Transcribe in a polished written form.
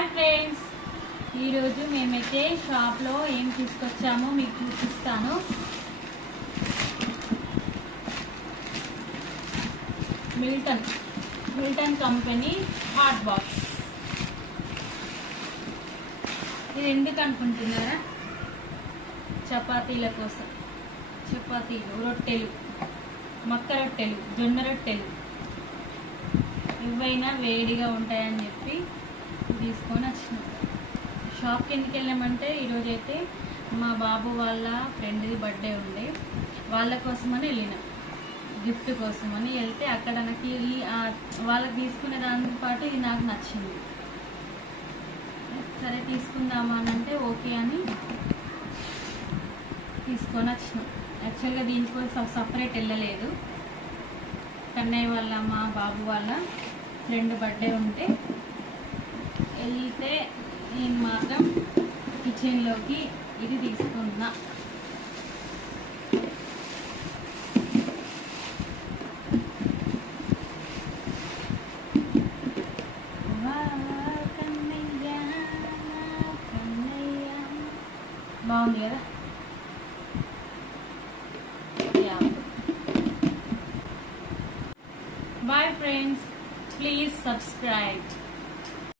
Hi friends, ఈరోజు మేమైతే షాప్లో ఏం తీసుకొచ్చామో మీకు చూపిస్తాను. Milton company hot box. ఇది ఎందుకు అనుకుంటున్నారా? చపాతీల కోసం. చపాతీలు, రొట్టెలు, మక్క రొట్టెలు, జొన్న రొట్టెలు ఇవైనా వేడిగా ఉంటాయని చెప్పి తీసుకొని వచ్చినాం. షాప్కి ఎందుకు వెళ్ళామంటే ఈరోజైతే మా బాబు వాళ్ళ ఫ్రెండ్ది బర్త్డే ఉండే, వాళ్ళ కోసమని వెళ్ళిన, గిఫ్ట్ కోసమని వెళ్తే అక్కడ నాకు వాళ్ళకి తీసుకునే దానితో పాటు ఇది నాకు నచ్చింది. సరే తీసుకుందామా అని అంటే ఓకే అని తీసుకొని వచ్చినాం. యాక్చువల్గా దీనికోసం సపరేట్ వెళ్ళలేదు. కన్నయ్య వాళ్ళ మా బాబు వాళ్ళ ఫ్రెండ్ బర్త్డే ఉంటే వెళ్తే నేను మాత్రం కిచెన్లోకి ఇది తీసుకున్నా. బాగుంది కదా? Bye friends, please subscribe.